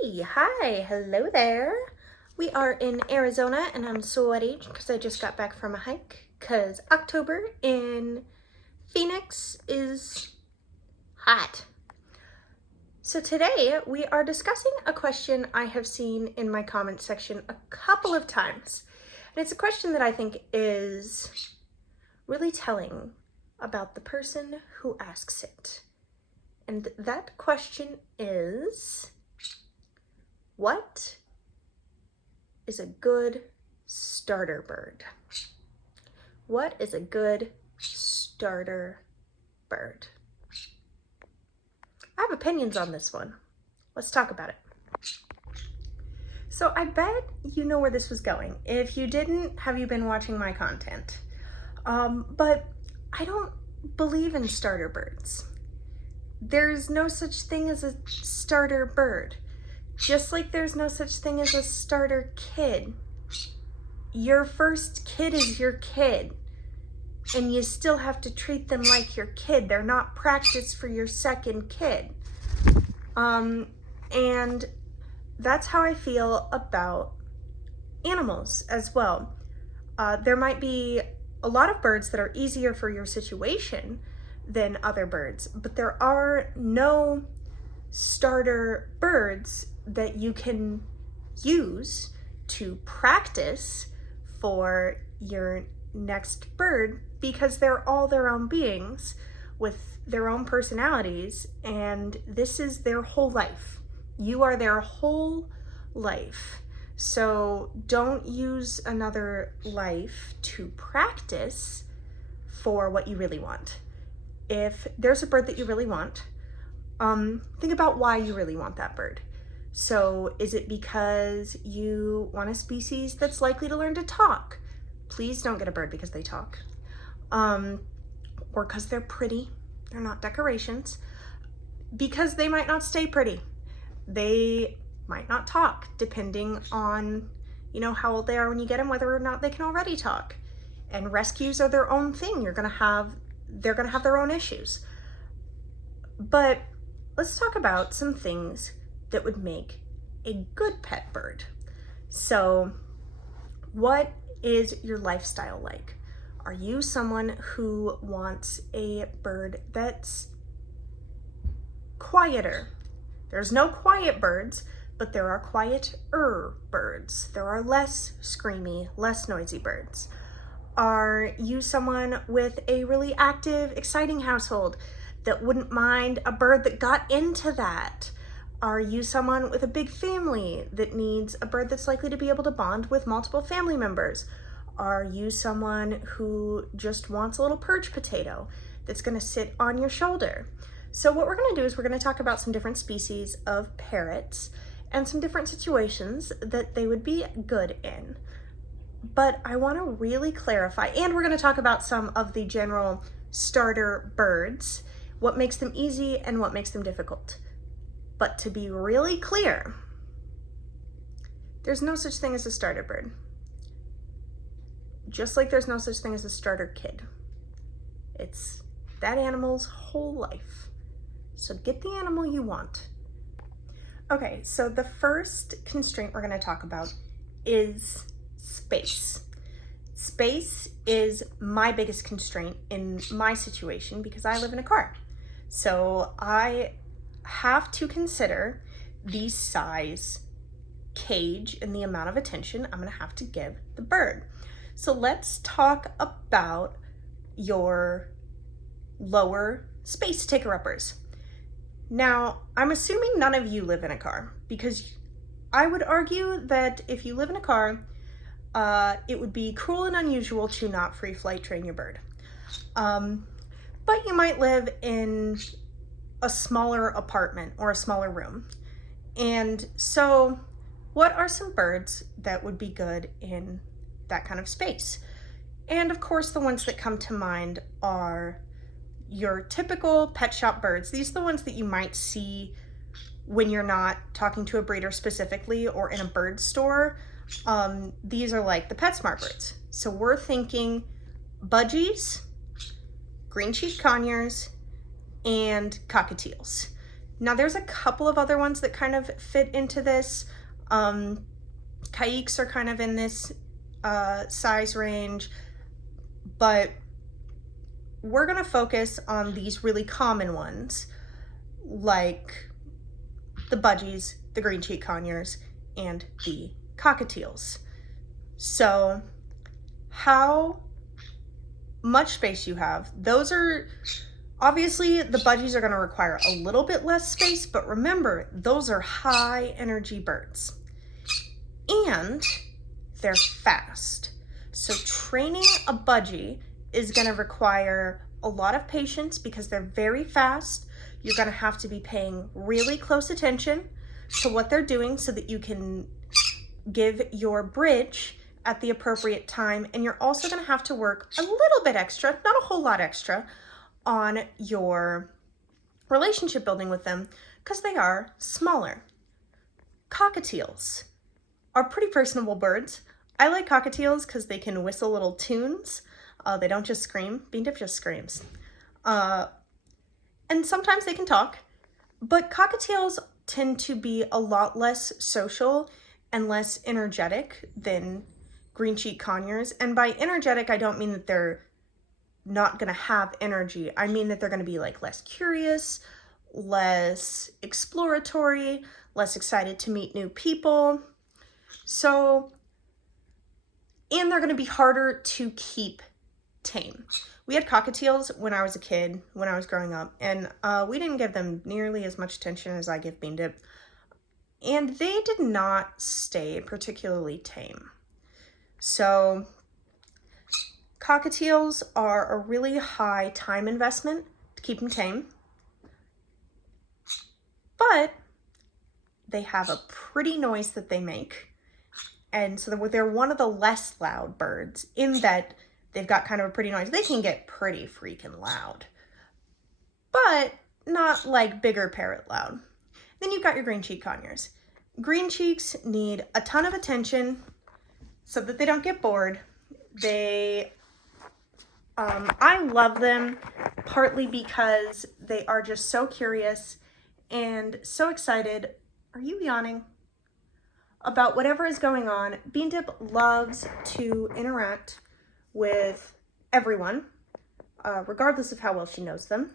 Hey, hi, hello there. We are in Arizona and I'm sweaty because I just got back from a hike because October in Phoenix is hot. So today we are discussing a question I have seen in my comment section a couple of times. And it's a question that I think is really telling about the person who asks it. And that question is, what is a good starter bird? What is a good starter bird? I have opinions on this one. Let's talk about it. So I bet you know where this was going. If you didn't, have you been watching my content? But I don't believe in starter birds. There's no such thing as a starter bird. Just like there's no such thing as a starter kid. Your first kid is your kid, and you still have to treat them like your kid. They're not practice for your second kid. And that's how I feel about animals as well. There might be a lot of birds that are easier for your situation than other birds, but there are no starter birds that you can use to practice for your next bird, because they're all their own beings with their own personalities, and this is their whole life. You are their whole life. So don't use another life to practice for what you really want. If there's a bird that you really want, think about why you really want that bird. So is it because you want a species that's likely to learn to talk? Please don't get a bird because they talk. Or because they're pretty. They're not decorations. Because they might not stay pretty. They might not talk, depending on, how old they are when you get them, whether or not they can already talk. And rescues are their own thing. They're gonna have their own issues. But let's talk about some things that would make a good pet bird. So, what is your lifestyle like? Are you someone who wants a bird that's quieter? There's no quiet birds, but there are quieter birds. There are less screamy, less noisy birds. Are you someone with a really active, exciting household that wouldn't mind a bird that got into that? Are you someone with a big family that needs a bird that's likely to be able to bond with multiple family members? Are you someone who just wants a little perch potato that's going to sit on your shoulder? So what we're going to do is we're going to talk about some different species of parrots and some different situations that they would be good in. But I want to really clarify, and we're going to talk about some of the general starter birds, what makes them easy and what makes them difficult. But to be really clear, there's no such thing as a starter bird. Just like there's no such thing as a starter kid. It's that animal's whole life. So get the animal you want. Okay, so the first constraint we're going to talk about is space. Space is my biggest constraint in my situation because I live in a car. So I have to consider the size, cage, and the amount of attention I'm going to have to give the bird. So let's talk about your lower space taker-uppers. Now, I'm assuming none of you live in a car, because I would argue that if you live in a car, it would be cruel and unusual to not free flight train your bird. But you might live in a smaller apartment or a smaller room. And so what are some birds that would be good in that kind of space? And of course, the ones that come to mind are your typical pet shop birds. These are the ones that you might see when you're not talking to a breeder specifically or in a bird store. These are like the PetSmart birds. So we're thinking budgies, green-cheeked conures, and cockatiels. Now there's a couple of other ones that kind of fit into this. Quirks are kind of in this size range, but we're gonna focus on these really common ones, like the budgies, the green-cheeked conures, and the cockatiels. So how much space you have, those are, obviously the budgies are gonna require a little bit less space, but remember, those are high energy birds. And they're fast. So training a budgie is gonna require a lot of patience because they're very fast. You're gonna have to be paying really close attention to what they're doing so that you can give your bridge at the appropriate time. And you're also gonna have to work a little bit extra, not a whole lot extra, on your relationship building with them because they are smaller. Cockatiels are pretty personable birds. I like cockatiels because they can whistle little tunes. They don't just scream. Bean Dip just screams. And sometimes they can talk, but cockatiels tend to be a lot less social and less energetic than green-cheeked conures. And by energetic, I don't mean that they're not gonna have energy. I mean that they're gonna be like less curious, less exploratory, less excited to meet new people. So, and they're gonna be harder to keep tame. We had cockatiels when I was a kid, when I was growing up, and we didn't give them nearly as much attention as I give Bean Dip. And they did not stay particularly tame. So cockatiels are a really high time investment to keep them tame, but they have a pretty noise that they make. And so they're one of the less loud birds in that they've got kind of a pretty noise. They can get pretty freaking loud, but not like bigger parrot loud. Then you've got your green-cheeked conures. Green cheeks need a ton of attention so that they don't get bored. I love them partly because they are just so curious and so excited. Are you yawning? About whatever is going on. Bean Dip loves to interact with everyone, regardless of how well she knows them.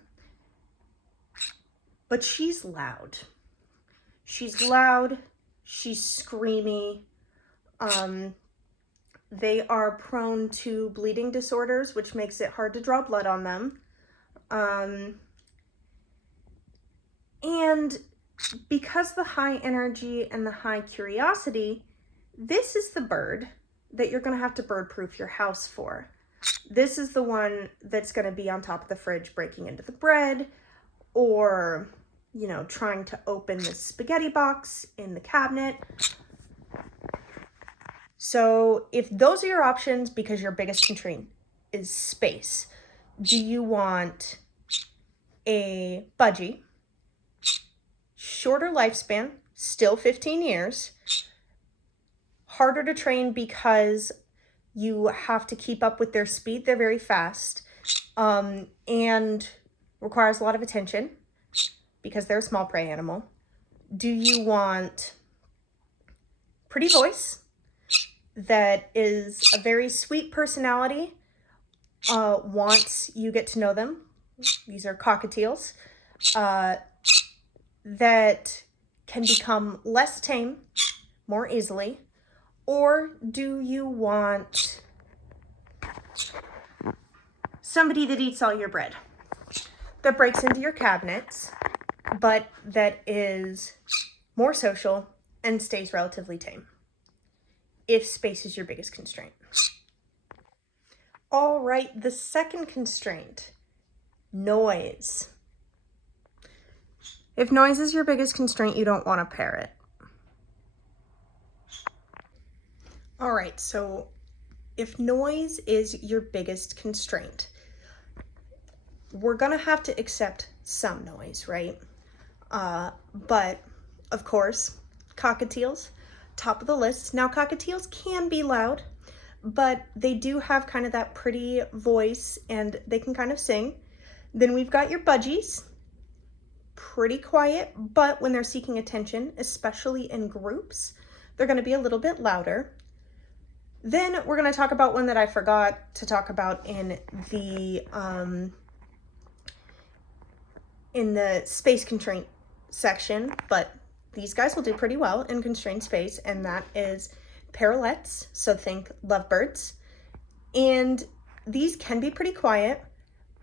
But she's loud. She's loud, she's screamy. They are prone to bleeding disorders, which makes it hard to draw blood on them. And because the high energy and the high curiosity, this is the bird that you're gonna have to bird-proof your house for. This is the one that's gonna be on top of the fridge breaking into the bread, or, you know, trying to open the spaghetti box in the cabinet. So if those are your options, because your biggest constraint is space, do you want a budgie, shorter lifespan, still 15 years, harder to train because you have to keep up with their speed, they're very fast, and requires a lot of attention because they're a small prey animal? Do you want pretty voice that is a very sweet personality once you get to know them? These are cockatiels. That can become less tame more easily? Or do you want somebody that eats all your bread, that breaks into your cabinets, but that is more social and stays relatively tame, if space is your biggest constraint? All right, the second constraint, noise. If noise is your biggest constraint, you don't want a parrot. All right, so if noise is your biggest constraint, we're gonna have to accept some noise, right? But of course, cockatiels, top of the list. Now, cockatiels can be loud, but they do have kind of that pretty voice and they can kind of sing. Then we've got your budgies, pretty quiet, but when they're seeking attention, especially in groups, they're going to be a little bit louder. Then we're going to talk about one that I forgot to talk about in the space constraint section, but these guys will do pretty well in constrained space, and that is parrots. So think lovebirds. And these can be pretty quiet,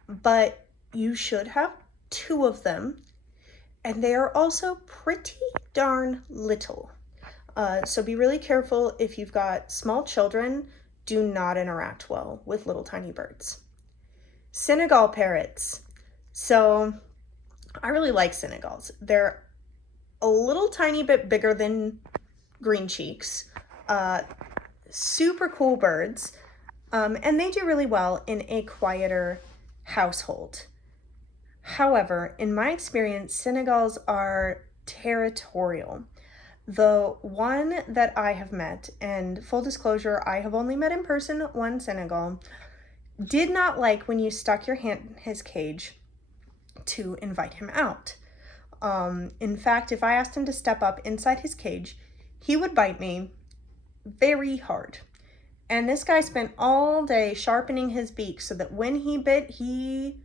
but you should have 2 of them. And they are also pretty darn little. So be really careful if you've got small children. Do not interact well with little tiny birds. Senegal parrots. So I really like Senegals. They're a little tiny bit bigger than green cheeks. Super cool birds. And they do really well in a quieter household. However, in my experience, Senegals are territorial. The one that I have met, and full disclosure, I have only met in person one Senegal, did not like when you stuck your hand in his cage to invite him out. In fact, if I asked him to step up inside his cage, he would bite me very hard. And this guy spent all day sharpening his beak so that when he bit, he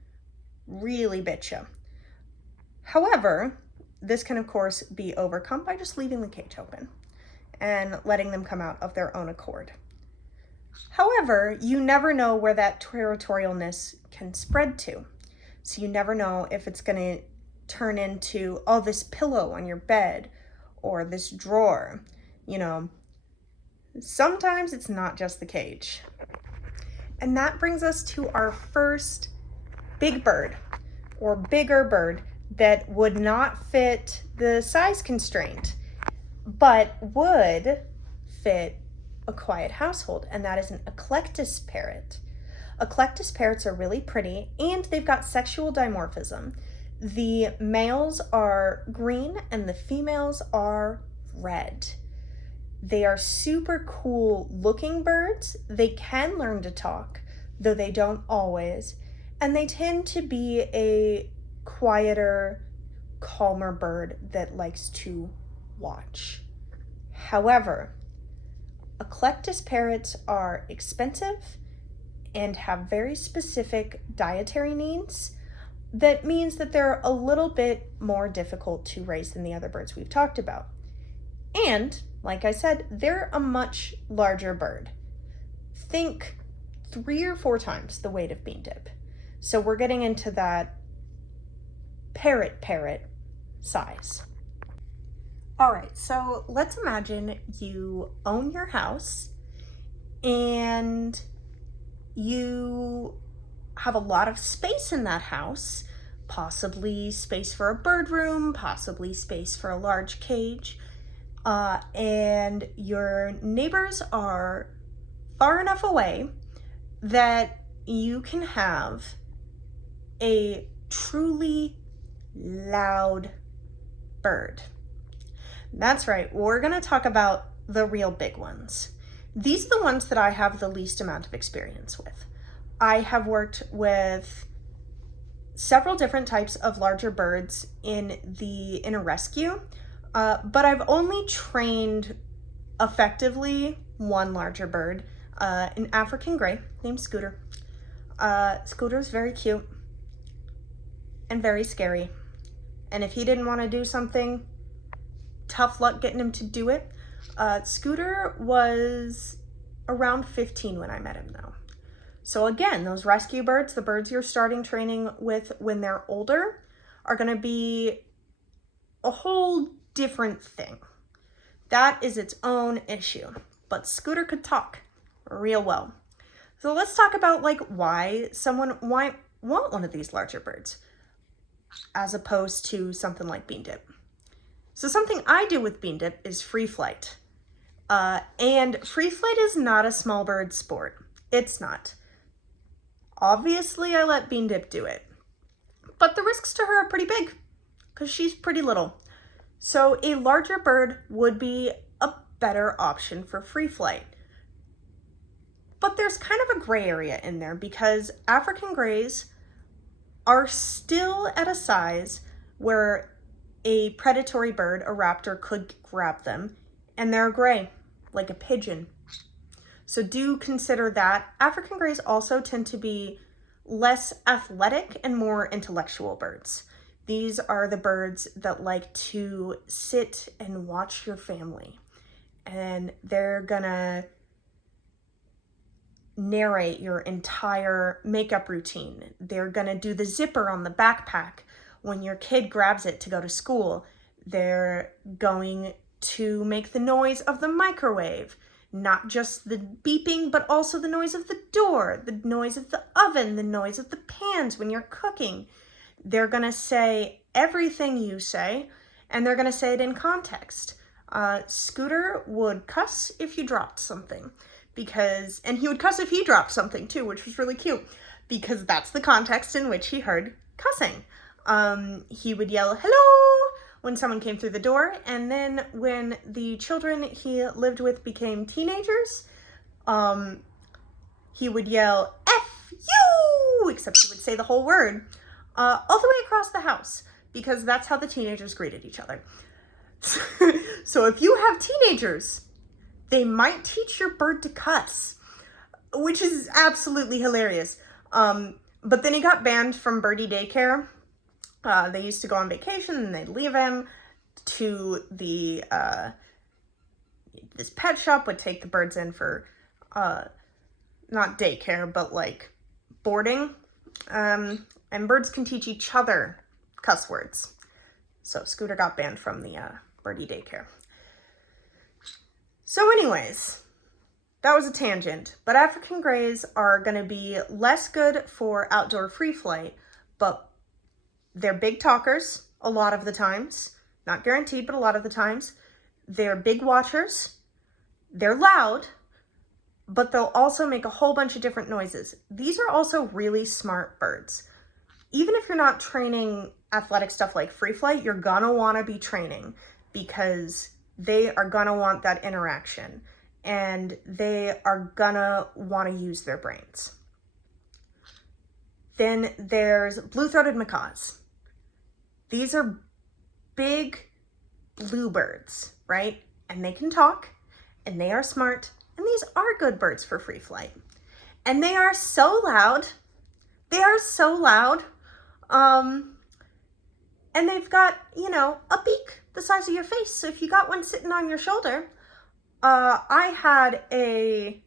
really bit you. However, this can of course be overcome by just leaving the cage open and letting them come out of their own accord. However, you never know where that territorialness can spread to. So you never know if it's going to turn into, oh, this pillow on your bed or this drawer. Sometimes it's not just the cage. And that brings us to our first big bird or bigger bird that would not fit the size constraint, but would fit a quiet household, and that is an eclectus parrot. Eclectus parrots are really pretty, and they've got sexual dimorphism. The males are green and the females are red. They are super cool looking birds. They can learn to talk, though they don't always, and they tend to be a quieter, calmer bird that likes to watch. However, eclectus parrots are expensive and have very specific dietary needs. That means that they're a little bit more difficult to raise than the other birds we've talked about. And, like I said, they're a much larger bird. Think 3 or 4 times the weight of bean dip. So we're getting into that parrot size. All right, so let's imagine you own your house and you have a lot of space in that house, possibly space for a bird room, possibly space for a large cage, and your neighbors are far enough away that you can have a truly loud bird. That's right, we're gonna talk about the real big ones. These are the ones that I have the least amount of experience with. I have worked with several different types of larger birds in a rescue, but I've only trained effectively one larger bird, an African gray named Scooter. Scooter's very cute and very scary. And if he didn't want to do something, tough luck getting him to do it. Scooter was around 15 when I met him though. So again, those rescue birds, the birds you're starting training with when they're older, are gonna be a whole different thing. That is its own issue, but Scooter could talk real well. So let's talk about why someone might want one of these larger birds as opposed to something like bean dip. So something I do with bean dip is free flight. And free flight is not a small bird sport. It's not. Obviously, I let bean dip do it. But the risks to her are pretty big because she's pretty little. So a larger bird would be a better option for free flight. But there's kind of a gray area in there because African grays are still at a size where a predatory bird, a raptor, could grab them, and they're gray, like a pigeon. So do consider that. African greys also tend to be less athletic and more intellectual birds. These are the birds that like to sit and watch your family, and they're gonna narrate your entire makeup routine. They're gonna do the zipper on the backpack when your kid grabs it to go to school. They're going to make the noise of the microwave, not just the beeping, but also the noise of the door, the noise of the oven, the noise of the pans when you're cooking. They're gonna say everything you say, and they're gonna say it in context. Scooter would cuss if you dropped something, and he would cuss if he dropped something too, which was really cute, because that's the context in which he heard cussing. He would yell, "Hello," when someone came through the door, and then when the children he lived with became teenagers, he would yell, "F you," except he would say the whole word, all the way across the house, because that's how the teenagers greeted each other. So if you have teenagers, they might teach your bird to cuss, which is absolutely hilarious. But then he got banned from birdie daycare. They used to go on vacation and they'd leave him to the, this pet shop would take the birds in for, not daycare, but like boarding. And birds can teach each other cuss words. So Scooter got banned from the, birdie daycare. So anyways, that was a tangent, but African greys are going to be less good for outdoor free flight, but they're big talkers a lot of the times. Not guaranteed, but a lot of the times. They're big watchers. They're loud, but they'll also make a whole bunch of different noises. These are also really smart birds. Even if you're not training athletic stuff like free flight, you're gonna want to be training, because they are gonna want that interaction and they are gonna want to use their brains. Then there's blue-throated macaws. These are big bluebirds, right? And they can talk, and they are smart, and these are good birds for free flight. And they are so loud. They are so loud. And they've got, a beak the size of your face. So if you got one sitting on your shoulder, I had a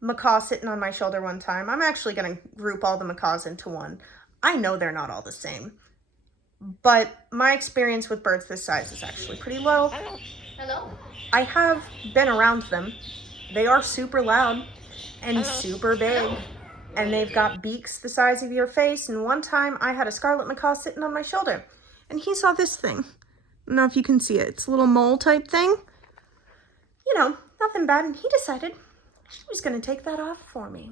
macaw sitting on my shoulder one time. I'm actually going to group all the macaws into one. I know they're not all the same, but my experience with birds this size is actually pretty low. Hello. I have been around them. They are super loud and super big, and they've got beaks the size of your face. And one time I had a scarlet macaw sitting on my shoulder, and he saw this thing. I don't know if you can see it. It's a little mole type thing. Nothing bad. And he decided he was going to take that off for me.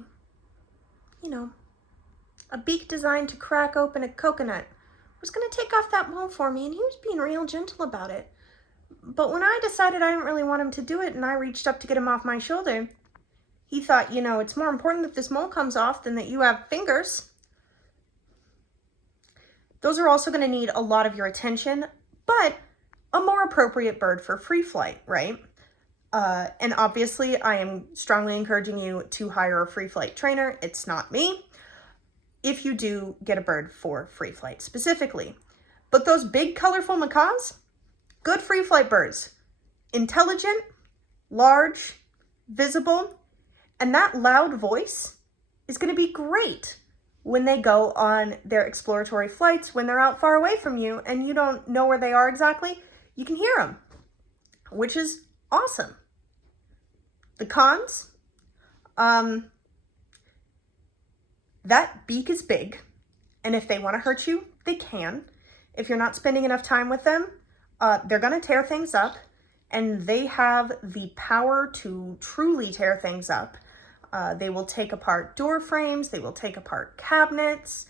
A beak designed to crack open a coconut was going to take off that mole for me, and he was being real gentle about it. But when I decided I didn't really want him to do it, and I reached up to get him off my shoulder, he thought, it's more important that this mole comes off than that you have fingers. Those are also going to need a lot of your attention, but a more appropriate bird for free flight, right? And obviously, I am strongly encouraging you to hire a free flight trainer. It's not me. If you do get a bird for free flight specifically. But those big, colorful macaws, good free flight birds. Intelligent, large, visible, and that loud voice is going to be great when they go on their exploratory flights, when they're out far away from you and you don't know where they are exactly. You can hear them, which is awesome. The cons, that beak is big, and if they want to hurt you, they can. If you're not spending enough time with them, they're going to tear things up, and they have the power to truly tear things up. They will take apart door frames, they will take apart cabinets,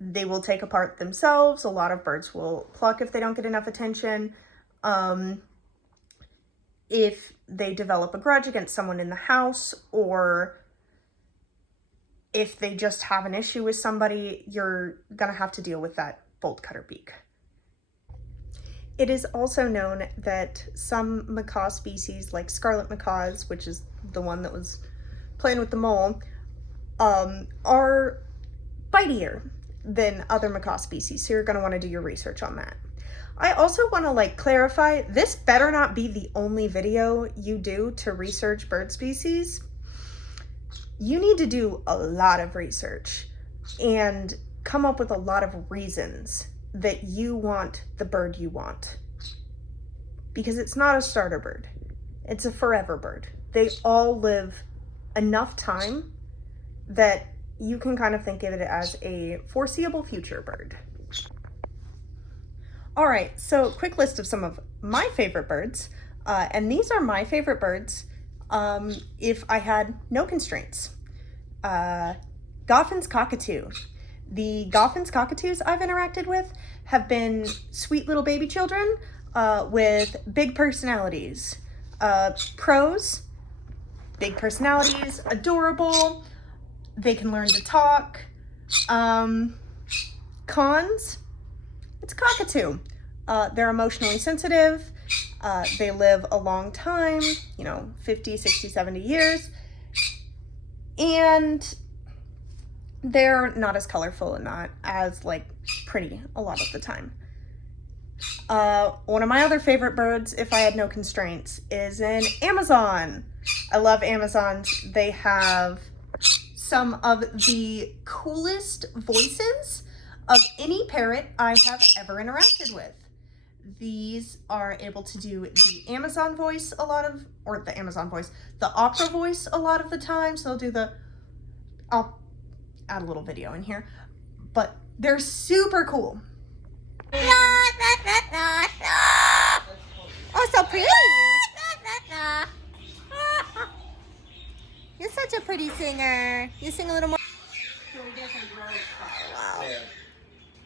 they will take apart themselves. A lot of birds will pluck if they don't get enough attention. If they develop a grudge against someone in the house, or If they just have an issue with somebody, you're gonna have to deal with that bolt cutter beak. It is also known that some macaw species, like scarlet macaws, which is the one that was playing with the mole, are bitier than other macaw species, so you're going to want to do your research on that. I also want to clarify, this better not be the only video you do to research bird species. You need to do a lot of research and come up with a lot of reasons that you want the bird you want. Because it's not a starter bird. It's a forever bird. They all live enough time that you can kind of think of it as a foreseeable future bird. All right, so quick list of some of my favorite birds. And these are my favorite birds if I had no constraints. Goffin's cockatoo. The Goffin's cockatoos I've interacted with have been sweet little baby children with big personalities. Pros, big personalities, adorable, they can learn to talk. Cons, it's cockatoo. They're emotionally sensitive. They live a long time, 50, 60, 70 years. And they're not as colorful and not as pretty a lot of the time. One of my other favorite birds, if I had no constraints, is an Amazon. I love Amazons. They have some of the coolest voices of any parrot I have ever interacted with. These are able to do the Amazon voice the opera voice a lot of the time. So I'll add a little video in here, but they're super cool. Oh, so pretty. You're such a pretty singer. You sing a little more. So he doesn't grow his crops. Wow.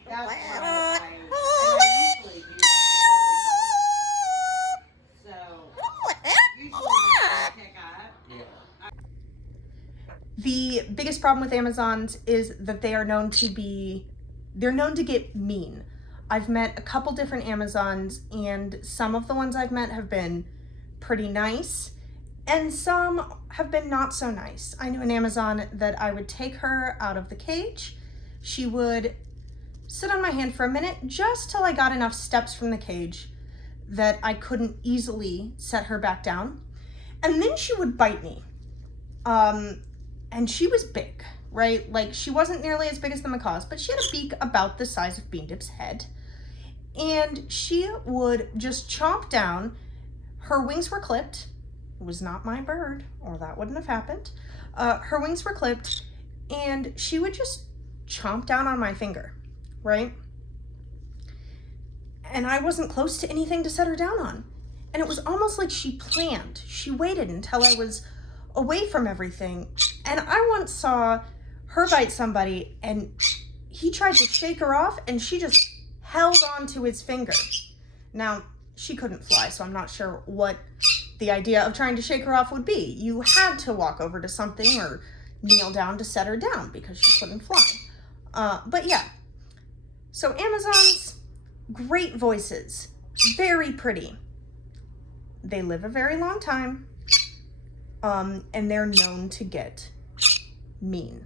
That's why I usually do that with everybody. So usually when I pick up. The biggest problem with Amazons is that they're known to get mean. I've met a couple different Amazons, and some of the ones I've met have been pretty nice, and some have been not so nice. I knew an Amazon that I would take her out of the cage. She would sit on my hand for a minute just till I got enough steps from the cage that I couldn't easily set her back down. And then she would bite me. And she was big, right? She wasn't nearly as big as the macaws, but she had a beak about the size of Bean Dip's head. And she would just chomp down. Her wings were clipped. It was not my bird, or that wouldn't have happened. Her wings were clipped, and she would just chomp down on my finger, right? And I wasn't close to anything to set her down on. And it was almost like she planned. She waited until I was away from everything. And I once saw her bite somebody, and he tried to shake her off, and she just held on to his finger. Now, she couldn't fly, so I'm not sure what the idea of trying to shake her off would be. You had to walk over to something or kneel down to set her down because she couldn't fly. But yeah, so Amazons, great voices, very pretty. They live a very long time, and they're known to get mean.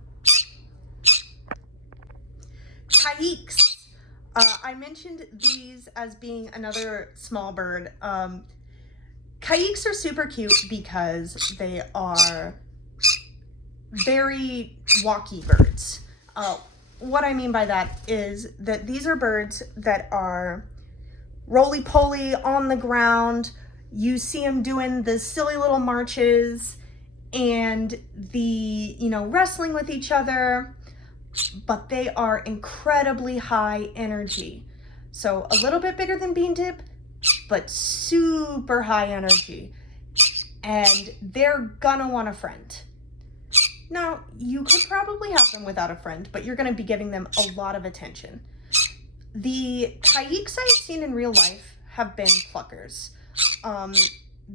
Quirks. I mentioned these as being another small bird. Quirks are super cute because they are very walky birds. What I mean by that is that these are birds that are roly-poly on the ground. You see them doing the silly little marches and the, wrestling with each other, but they are incredibly high energy. So a little bit bigger than Bean Dip, but super high energy. And they're gonna want a friend. Now, you could probably have them without a friend, but you're gonna be giving them a lot of attention. The Quirks I've seen in real life have been pluckers,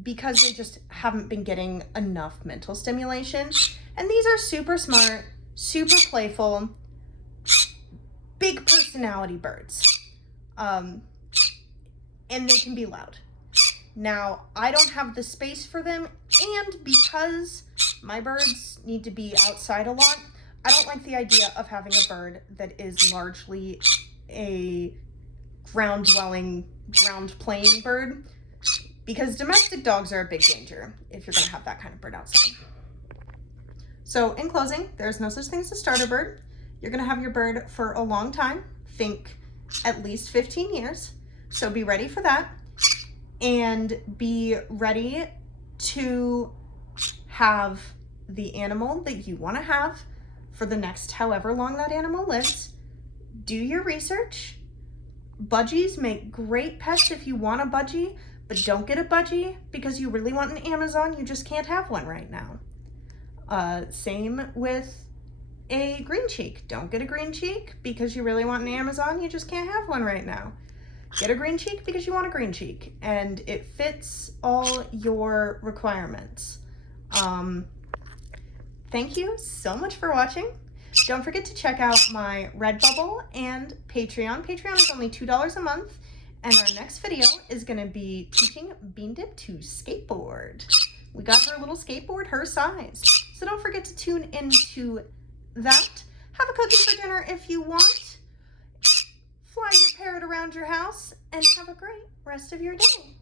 because they just haven't been getting enough mental stimulation. And these are super smart, super playful, big personality birds. And they can be loud. Now, I don't have the space for them, and because my birds need to be outside a lot, I don't like the idea of having a bird that is largely a ground-dwelling, ground-playing bird, because domestic dogs are a big danger if you're going to have that kind of bird outside. So in closing, there's no such thing as a starter bird. You're going to have your bird for a long time. Think at least 15 years. So be ready for that, and be ready to have the animal that you want to have for the next however long that animal lives. Do your research. Budgies make great pets if you want a budgie, but don't get a budgie because you really want an Amazon. You just can't have one right now. Same with a green cheek. Don't get a green cheek because you really want an Amazon. You just can't have one right now. Get a green cheek because you want a green cheek and it fits all your requirements. Thank you so much for watching. Don't forget to check out my Redbubble and Patreon. Patreon is only $2 a month, and our next video is going to be teaching Bean Dip to skateboard. We got her a little skateboard her size, so don't forget to tune into that. Have a cookie for dinner if you want. Fly your parrot around your house, and have a great rest of your day.